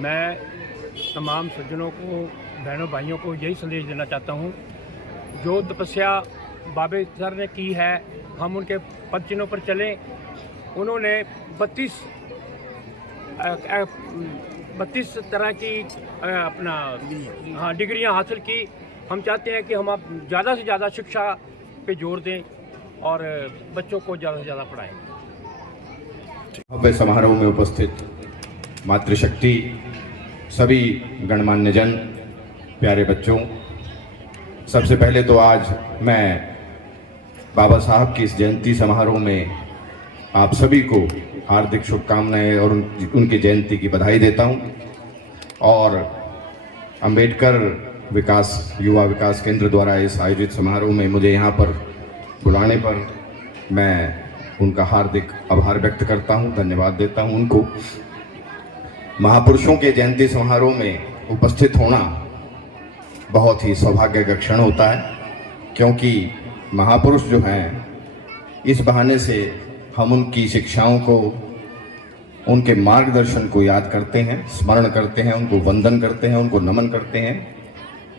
मैं तमाम सज्जनों को, बहनों भाइयों को यही संदेश देना चाहता हूँ, जो तपस्या बाबे सर ने की है, हम उनके पद चिन्हों पर चलें। उन्होंने 32 तरह की डिग्रियां हासिल की। हम चाहते हैं कि हम आप ज़्यादा से ज़्यादा शिक्षा पे जोर दें और बच्चों को ज़्यादा से ज़्यादा पढ़ाएं। भव्य समारोह में उपस्थित मातृशक्ति, सभी गणमान्य जन, प्यारे बच्चों, सबसे पहले तो आज मैं बाबा साहब की इस जयंती समारोह में आप सभी को हार्दिक शुभकामनाएं और उनकी जयंती की बधाई देता हूं। और अंबेडकर युवा विकास केंद्र द्वारा इस आयोजित समारोह में मुझे यहाँ पर बुलाने पर मैं उनका हार्दिक आभार व्यक्त करता हूँ, धन्यवाद देता हूँ उनको। महापुरुषों के जयंती समारोह में उपस्थित होना बहुत ही सौभाग्य का क्षण होता है, क्योंकि महापुरुष जो हैं, इस बहाने से हम उनकी शिक्षाओं को, उनके मार्गदर्शन को याद करते हैं, स्मरण करते हैं, उनको वंदन करते हैं, उनको नमन करते हैं।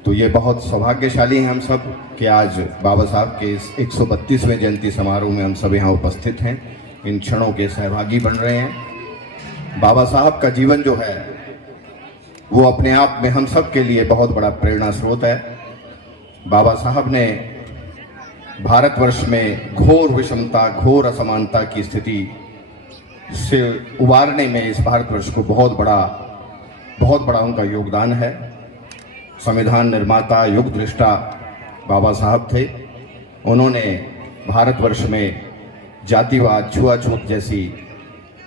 तो ये बहुत सौभाग्यशाली हैं हम सब कि आज बाबा साहब के इस 132वें जयंती समारोह में हम सब यहाँ उपस्थित हैं, इन क्षणों के सहभागी बन रहे हैं। बाबा साहब का जीवन जो है वो अपने आप में हम सब के लिए बहुत बड़ा प्रेरणा स्रोत है। बाबा साहब ने भारतवर्ष में घोर विषमता, घोर असमानता की स्थिति से उबारने में इस भारतवर्ष को बहुत बड़ा उनका योगदान है। संविधान निर्माता, युग दृष्टा बाबा साहब थे। उन्होंने भारतवर्ष में जातिवाद, छुआछूत जैसी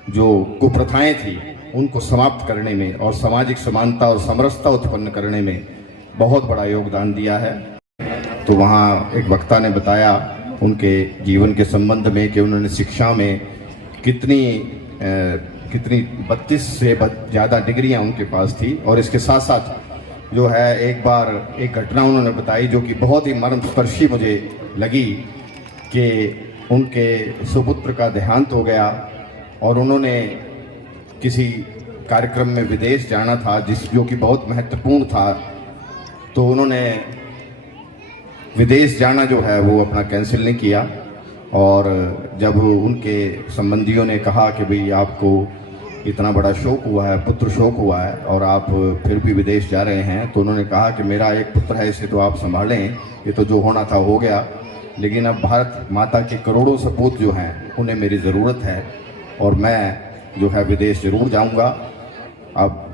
जो कुप्रथाएं थी उनको समाप्त करने में और सामाजिक समानता और समरसता उत्पन्न करने में बहुत बड़ा योगदान दिया है। तो वहाँ एक वक्ता ने बताया उनके जीवन के संबंध में कि उन्होंने शिक्षा में कितनी 32 से ज़्यादा डिग्रियां उनके पास थी। और इसके साथ साथ जो है, एक बार एक घटना उन्होंने बताई जो कि बहुत ही मर्मस्पर्शी मुझे लगी कि उनके सुपुत्र का देहांत हो गया और उन्होंने किसी कार्यक्रम में विदेश जाना था जो कि बहुत महत्वपूर्ण था। तो उन्होंने विदेश जाना जो है वो अपना कैंसिल नहीं किया। और जब उनके संबंधियों ने कहा कि भाई आपको इतना बड़ा शोक हुआ है, पुत्र शोक हुआ है और आप फिर भी विदेश जा रहे हैं, तो उन्होंने कहा कि मेरा एक पुत्र है, इसे तो आप संभालें, ये तो जो होना था हो गया, लेकिन अब भारत माता के करोड़ों सपूत जो हैं उन्हें मेरी ज़रूरत है और मैं जो है विदेश जरूर जाऊंगा। अब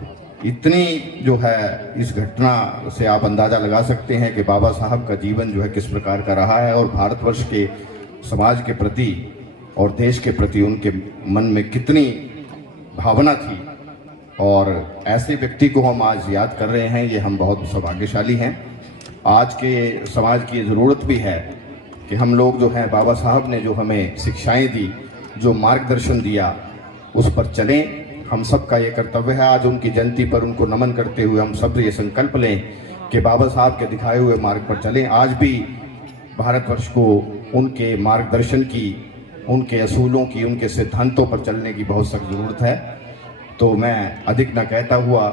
इतनी जो है इस घटना से आप अंदाज़ा लगा सकते हैं कि बाबा साहब का जीवन जो है किस प्रकार का रहा है और भारतवर्ष के समाज के प्रति और देश के प्रति उनके मन में कितनी भावना थी। और ऐसे व्यक्ति को हम आज याद कर रहे हैं, ये हम बहुत सौभाग्यशाली हैं। आज के समाज की ज़रूरत भी है कि हम लोग जो हैं, बाबा साहब ने जो हमें शिक्षाएं दी, जो मार्गदर्शन दिया, उस पर चलें। हम सब का ये कर्तव्य है। आज उनकी जयंती पर उनको नमन करते हुए हम सब ये संकल्प लें कि बाबा साहब के दिखाए हुए मार्ग पर चलें। आज भी भारतवर्ष को उनके मार्गदर्शन की, उनके असूलों की, उनके सिद्धांतों पर चलने की बहुत सख्त ज़रूरत है। तो मैं अधिक न कहता हुआ,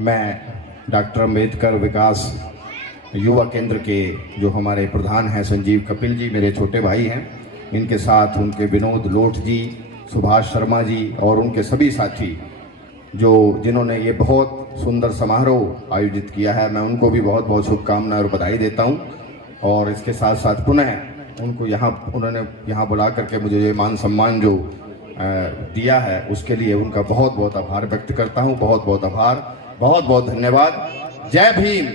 मैं डॉक्टर अम्बेडकर विकास युवा केंद्र के जो हमारे प्रधान हैं संजीव कपिल जी, मेरे छोटे भाई हैं, इनके साथ उनके विनोद लोट जी, सुभाष शर्मा जी और उनके सभी साथी जिन्होंने ये बहुत सुंदर समारोह आयोजित किया है, मैं उनको भी बहुत बहुत शुभकामनाएं और बधाई देता हूँ। और इसके साथ साथ पुनः उनको उन्होंने यहाँ बुला करके मुझे ये मान सम्मान जो दिया है, उसके लिए उनका बहुत बहुत आभार व्यक्त करता हूँ। बहुत बहुत आभार, बहुत बहुत धन्यवाद। जय भीम।